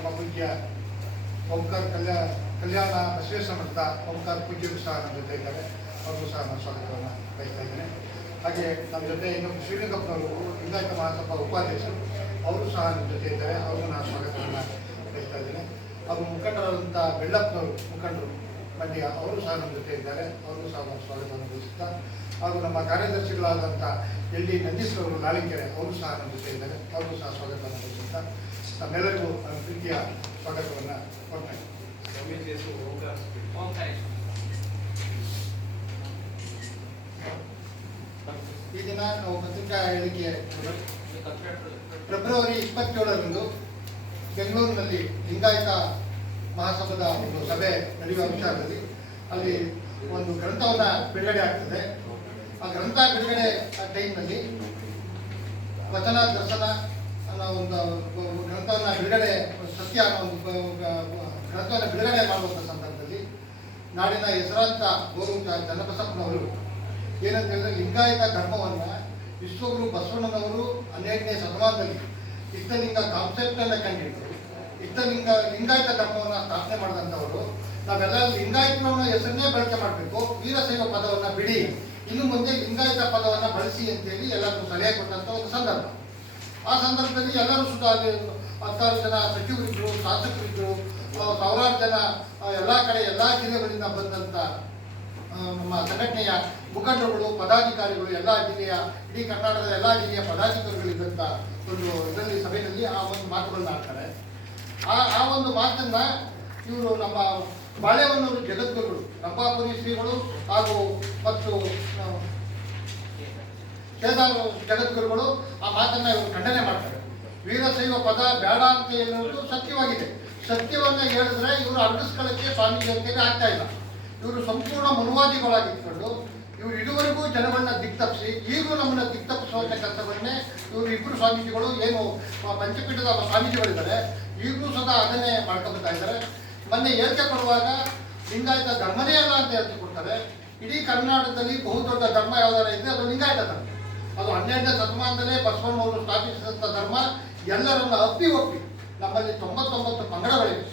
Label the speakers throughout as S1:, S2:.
S1: ಪೂಜ್ಯ ಓಂಕಾರ ಕಲ್ಯಾಣ ಕಲ್ಯಾಣ ಬಸವೇಶ್ವರ ಮಠ ಓಂಕಾರ ಪೂಜ್ಯರು ಸಹ ನಮ್ಮ ಜೊತೆ ಇದ್ದಾರೆ. ಅವರು ಸಹ ನಾನು ಸ್ವಾಗತವನ್ನು ಬಯಸ್ತಾ ಇದ್ದೇನೆ. ಹಾಗೆ ನಮ್ಮ ಜೊತೆ ಇನ್ನೊಂದು ಶ್ರೀರಂಗಪ್ಪನವರು, ಲಿಂಗಾಯತ ಮಹಾಸಭಾ ಉಪಾಧ್ಯಕ್ಷರು, ಅವರು ಸಹ ನಮ್ಮ ಜೊತೆ ಇದ್ದಾರೆ. ಅವರು ನಾನು ಸ್ವಾಗತವನ್ನು ಬಯಸ್ತಾ ಇದ್ದೇನೆ. ಹಾಗೂ ಮುಖಂಡರಾದಂಥ ಬೆಳ್ಳಪ್ಪನವರು, ಮುಖಂಡರು ಮಂಡ್ಯ, ಅವರು ಸಹ ನಮ್ಮ ಜೊತೆ ಇದ್ದಾರೆ. ಅವ್ರಿಗೂ ಸಹ ನಾನು ಸ್ವಾಗತವನ್ನು ಬಯಸುತ್ತಾ ಹಾಗೂ ನಮ್ಮ ಕಾರ್ಯದರ್ಶಿಗಳಾದಂಥ ಎಲ್ ಡಿ ನಂದೀಶ್ ಅವರು ಲಾಳಿಕೆರೆ ಅವರು ಸಹ ನಮ್ಮ ಜೊತೆ ಇದ್ದಾರೆ. ಅವರು ಸಹ ಸ್ವಾಗತವನ್ನು ಬಯಸುತ್ತಾ ತಮ್ಮೆಲ್ಲರಿಗೂ ನನ್ನ ಪ್ರೀತಿಯ ಸ್ವಾಗತವನ್ನು ಈ ದಿನ ನಾವು ಪತ್ರಿಕಾ ಹೇಳಿಕೆ ಫೆಬ್ರವರಿ ಇಪ್ಪತ್ತೇಳರಂದು ಬೆಂಗಳೂರಿನಲ್ಲಿ ಲಿಂಗಾಯತ ಮಹಾಸಭದ ಒಂದು ಸಭೆ ನಡೆಯುವ ವಿಚಾರದಲ್ಲಿ ಅಲ್ಲಿ ಒಂದು ಗ್ರಂಥವನ್ನು ಬಿಡುಗಡೆ ಆಗ್ತದೆ. ಆ ಗ್ರಂಥ ಬಿಡುಗಡೆ ಟೈಮ್ನಲ್ಲಿ ವಚನ ದರ್ಶನ ಒಂದು ಗ್ರಂಥವನ್ನು ಬಿಡುಗಡೆ, ಸತ್ಯ ಒಂದು ಗ್ರಂಥವನ್ನು ಬಿಡುಗಡೆ ಮಾಡುವಂಥ ಸಂದರ್ಭದಲ್ಲಿ ನಾಡಿನ ಹೆಸರಾಂತ ಗೋರುಂಟ ಚನ್ನಬಸಪ್ಪನವರು ಏನಂತ ಹೇಳಿದ್ರೆ ಲಿಂಗಾಯತ ಧರ್ಮವನ್ನು ವಿಶ್ವಗುರು ಬಸವಣ್ಣನವರು ಹನ್ನೆರಡನೇ ಶತಮಾನದಲ್ಲಿ ಇಷ್ಟಲಿಂಗ ಕಾನ್ಸೆಪ್ಟ್ ಅನ್ನು ಕಂಡಿದ್ದರು ಇಷ್ಟಲಿಂಗ, ಲಿಂಗಾಯತ ಧರ್ಮವನ್ನು ಸ್ಥಾಪನೆ ಮಾಡಿದಂಥವರು. ನಾವೆಲ್ಲ ಲಿಂಗಾಯತನ ಹೆಸರನ್ನೇ ಬಳಕೆ ಮಾಡಬೇಕು. ವೀರಶೈವ ಪದವನ್ನ ಬಿಡಿ. ಇನ್ನು ಮುಂದೆ ಲಿಂಗಾಯತ ಪದವನ್ನ ಬಳಸಿ ಅಂತೇಳಿ ಎಲ್ಲರಿಗೂ ಸಲಹೆ ಕೊಟ್ಟಂತ ಒಂದು ಸಂದರ್ಭ. ಆ ಸಂದರ್ಭದಲ್ಲಿ ಎಲ್ಲರೂ ಸುತ್ತ ಅಲ್ಲಿ ಹತ್ತಾರು ಜನ ಸಚಿವರಿದ್ದರು ಶಾಸಕರಿದ್ದರು ಸಾವಿರಾರು ಜನ ಎಲ್ಲ ಕಡೆ, ಎಲ್ಲ ಜಿಲ್ಲೆಗಳಿಂದ ಬಂದಂಥ ನಮ್ಮ ಸಂಘಟನೆಯ ಮುಖಂಡರುಗಳು, ಪದಾಧಿಕಾರಿಗಳು, ಎಲ್ಲ ಜಿಲ್ಲೆಯ, ಇಡೀ ಕರ್ನಾಟಕದ ಎಲ್ಲ ಜಿಲ್ಲೆಯ ಪದಾಧಿಕಾರಿಗಳಿದ್ದಂಥ ಒಂದು ಇದರಲ್ಲಿ, ಸಭೆಯಲ್ಲಿ ಆ ಒಂದು ಮಾತುಗಳನ್ನ ಆಡ್ತಾರೆ. ಆ ಆ ಒಂದು ಮಾತನ್ನ ಇವರು ನಮ್ಮ ಬಾಳೆಹೊನ್ನೂರು ಜಗದ್ಗುರುಗಳು ರಂಪಾಪುರಿ ಶ್ರೀಗಳು ಹಾಗೂ ಮತ್ತು ಕೇದಾರ ಜಗದ್ಗುರುಗಳು ಆ ಮಾತನ್ನ ಇವರು ಖಂಡನೆ ಮಾಡ್ತಾರೆ. ವೀರಶೈವ ಪದ ಬೇಡ ಅಂತ ಹೇಳುವುದು ಸತ್ಯವಾಗಿದೆ. ಸತ್ಯವನ್ನ ಹೇಳಿದ್ರೆ ಇವರು ಅರ್ಗಿಸ್ಕೊಳ್ಳಕ್ಕೆ ಸ್ವಾಮೀಜಿ ಆಗ್ತಾ ಇಲ್ಲ. ಇವರು ಸಂಪೂರ್ಣ ಮನುವಾದಿಗಳಾಗಿಟ್ಕೊಂಡು ಇವರು ಇದುವರೆಗೂ ಜನಗಳನ್ನ ದಿಕ್ತಪ್ಪಿಸಿ ಈಗಲೂ ನಮ್ಮನ್ನ ದಿಕ್ತಪ್ಪಿಸುವಂತ ಇವರು ಇಬ್ಬರು ಸ್ವಾಮೀಜಿಗಳು, ಏನು ಪಂಚಪೀಠದ ಸ್ವಾಮೀಜಿಗಳಿದ್ದಾರೆ. ಈಗಲೂ ಸದಾ ಅದನ್ನೇ ಮಾಡ್ಕೊಬಿಡ್ತಾ ಇದ್ದಾರೆ. ಮೊನ್ನೆ ಹೇಳಿಕೆ ಕೊಡುವಾಗ, ಲಿಂಗಾಯತ ಧರ್ಮನೇ ಅಲ್ಲ ಅಂತ ಹೇಳಿಕೆ ಕೊಡ್ತಾರೆ. ಇಡೀ ಕರ್ನಾಟಕದಲ್ಲಿ ಬಹುದೊಡ್ಡ ಧರ್ಮ ಯಾವ್ದಾರ ಇದೆ ಅದು ಲಿಂಗಾಯತ ಧರ್ಮ. ಅದು ಹನ್ನೆರಡನೇ ಶತಮಾನದಲ್ಲೇ ಬಸವಣ್ಣವರು ಸ್ಥಾಪಿಸಿದಂಥ ಧರ್ಮ, ಎಲ್ಲರನ್ನ ಅಪ್ಪಿ ಒಪ್ಪಿ, ನಮ್ಮಲ್ಲಿ ತೊಂಬತ್ತೊಂಬತ್ತು ಪಂಗಡಗಳಿವೆ.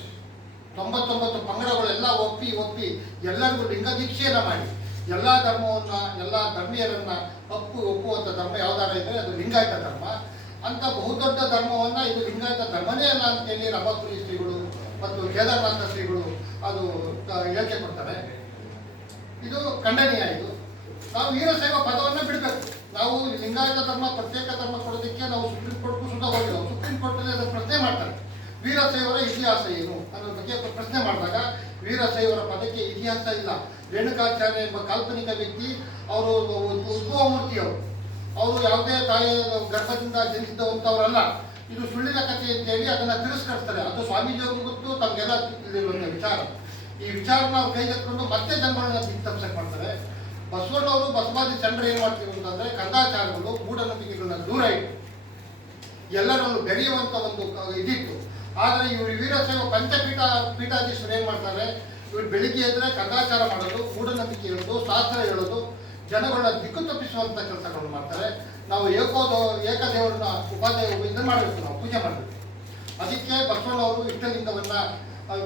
S1: ತೊಂಬತ್ತೊಂಬತ್ತು ಪಂಗಡಗಳೆಲ್ಲ ಒಪ್ಪಿ ಒಪ್ಪಿ ಎಲ್ಲರಿಗೂ ಲಿಂಗ ದೀಕ್ಷೆಯನ್ನು ಮಾಡಿ, ಎಲ್ಲ ಧರ್ಮವನ್ನು, ಎಲ್ಲ ಧರ್ಮೀಯರನ್ನು ಒಪ್ಪು ಒಪ್ಪುವಂಥ ಧರ್ಮ ಯಾವ್ದಾರ ಇದ್ರೆ ಅದು ಲಿಂಗಾಯತ ಧರ್ಮ. ಅಂತ ಬಹುದೊಡ್ಡ ಧರ್ಮವನ್ನು ಇದು ಲಿಂಗಾಯತ ಧರ್ಮನೇ ಅಲ್ಲ ಅಂತೇಳಿ ರಮಪುರಿ ಶ್ರೀಗಳು ಮತ್ತು ಕೇದಾರನಾಥ ಶ್ರೀಗಳು ಅದು ಹೇಳಿಕೆ ಕೊಡ್ತಾರೆ. ಇದು ಖಂಡನೀಯ ಇದು. ನಾವು ವೀರಶೈವ ಪದವನ್ನು ಬಿಡಬೇಕು. ನಾವು ಲಿಂಗಾಯತ ಧರ್ಮ, ಪ್ರತ್ಯೇಕ ಧರ್ಮ ಕೊಡೋದಕ್ಕೆ ನಾವು ಸುಪ್ರೀಂ ಕೋರ್ಟ್ಗೂ ಸುಧಾ ಹೋಗಿಲ್ಲ. ಸುಪ್ರೀಂ ಕೋರ್ಟಲ್ಲಿ ಅದನ್ನು ಪ್ರಶ್ನೆ ಮಾಡ್ತಾರೆ. ವೀರಶೈವರ ಇತಿಹಾಸ ಏನು ಅನ್ನೋದ್ರ ಬಗ್ಗೆ ಪ್ರಶ್ನೆ ಮಾಡಿದಾಗ, ವೀರಶೈವರ ಪದಕ್ಕೆ ಇತಿಹಾಸ ಇಲ್ಲ. ರೇಣುಕಾಚಾರ್ಯ ಎಂಬ ಕಾಲ್ಪನಿಕ ವ್ಯಕ್ತಿ, ಅವರು ಉದ್ಭವಮೂರ್ತಿಯವರು ಅವರು. ಯಾವುದೇ ತಾಯಿಯ ಗರ್ಭದಿಂದ ಜನಿಸಿದವಂಥವರಲ್ಲ ಇದು ಸುಳ್ಳಿನ ಕಥೆ ಅಂತೇಳಿ ಅದನ್ನ ತಿರಸ್ಕರಿಸ್ತಾರೆ. ಅದು ಸ್ವಾಮೀಜಿಯವ್ರಿಗೂ ಗೊತ್ತು, ತಮಗೆಲ್ಲ ತಿಳಿದಿರುವಂಥ ವಿಚಾರ. ಈ ವಿಚಾರನ ನಾವು ಕೈಗೆತ್ಕೊಂಡು ಮತ್ತೆ ಜನ್ಮಗಳನ್ನ ತಪ್ಸಕ್ ಮಾಡ್ತಾರೆ. ಬಸವಣ್ಣವರು ಬಸವಾದಿ ಚಂದ್ರ ಏನು ಮಾಡ್ತೀವಿ ಅಂತಂದ್ರೆ ಕಂದಾಚಾರಗಳು, ಮೂಢನಂಬಿಕೆಗಳನ್ನ ದೂರ ಇಟ್ಟು ಎಲ್ಲರನ್ನು ಬೆರೆಯುವಂತ ಒಂದು ಇದಿತ್ತು. ಆದರೆ ಇವರು ವೀರಶೈವ ಪಂಚಪೀಠ, ಪೀಠಾಧೀಶರು ಏನು ಮಾಡ್ತಾರೆ? ಇವರು ಬೆಳಿಗ್ಗೆ ಎದ್ರೆ ಕಂದಾಚಾರ ಮಾಡೋದು, ಮೂಢನಂಬಿಕೆ ಹೇಳೋದು, ಶಾಸ್ತ್ರ ಹೇಳೋದು ಜನಗಳನ್ನ ದಿಕ್ಕು ತಪ್ಪಿಸುವಂತ ಕೆಲಸಗಳನ್ನು ಮಾಡ್ತಾರೆ. ನಾವು ಏಕೋದೋ, ಏಕದೇವರನ್ನ ಉಪಾಧ್ಯಾಯ ಇದನ್ನ ಮಾಡಬೇಕು ನಾವು ಪೂಜೆ ಮಾಡಬೇಕು ಅದಕ್ಕೆ ಬಸವಣ್ಣವರು ಇಷ್ಟಲಿಂಗವನ್ನ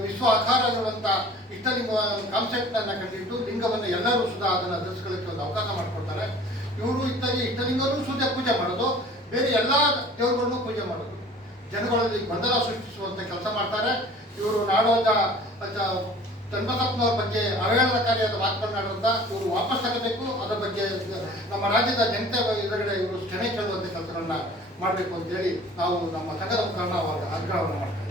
S1: ವಿಶ್ವ ಆಕಾರ ಇತ್ತ ಇಷ್ಟಲಿಂಗ ಕಾನ್ಸೆಪ್ಟ್ ಕಂಡಿಟ್ಟು ಲಿಂಗವನ್ನು ಎಲ್ಲರೂ ಸುದ ಅದನ್ನು ಧರಿಸ್ಕೊಳ್ಳಿಕ್ಕೆ ಒಂದು ಅವಕಾಶ ಮಾಡಿಕೊಡ್ತಾರೆ. ಇವರು ಇತ್ತಾಗಿ ಇಷ್ಟಲಿಂಗನೂ ಸುದ ಪೂಜೆ ಮಾಡೋದು, ಬೇರೆ ಎಲ್ಲಾ ದೇವರುಗಳನ್ನು ಪೂಜೆ ಮಾಡೋದು. ಜನಗಳಲ್ಲಿ ಗೊಂದಲ ಸೃಷ್ಟಿಸುವಂಥ ಕೆಲಸ ಮಾಡ್ತಾರೆ. ಇವರು ನಾಡೋದ ಚನ್ನಬಸಪ್ಪನವ್ರ ಬಗ್ಗೆ ಅವಹೇಳನಕಾರಿಯಾದ ಮಾತುಗಳನ್ನಾಡೋದ್ರಿಂದ ಇವರು ವಾಪಸ್ ತಗೋಬೇಕು, ಅದರ ಬಗ್ಗೆ ನಮ್ಮ ರಾಜ್ಯದ ಜನತೆ ಎದುರುಗಡೆ ಇವರು ಕ್ಷಮೆ ಕೇಳುವಂತ ಕೆಲಸಗಳನ್ನ ಮಾಡಬೇಕು ಅಂತೇಳಿ ನಾವು ನಮ್ಮ ಸಂಘದ ಮುಖಾಂತರ ಅವಾಗ ಆಗ್ರಹವನ್ನು ಮಾಡ್ತೇವೆ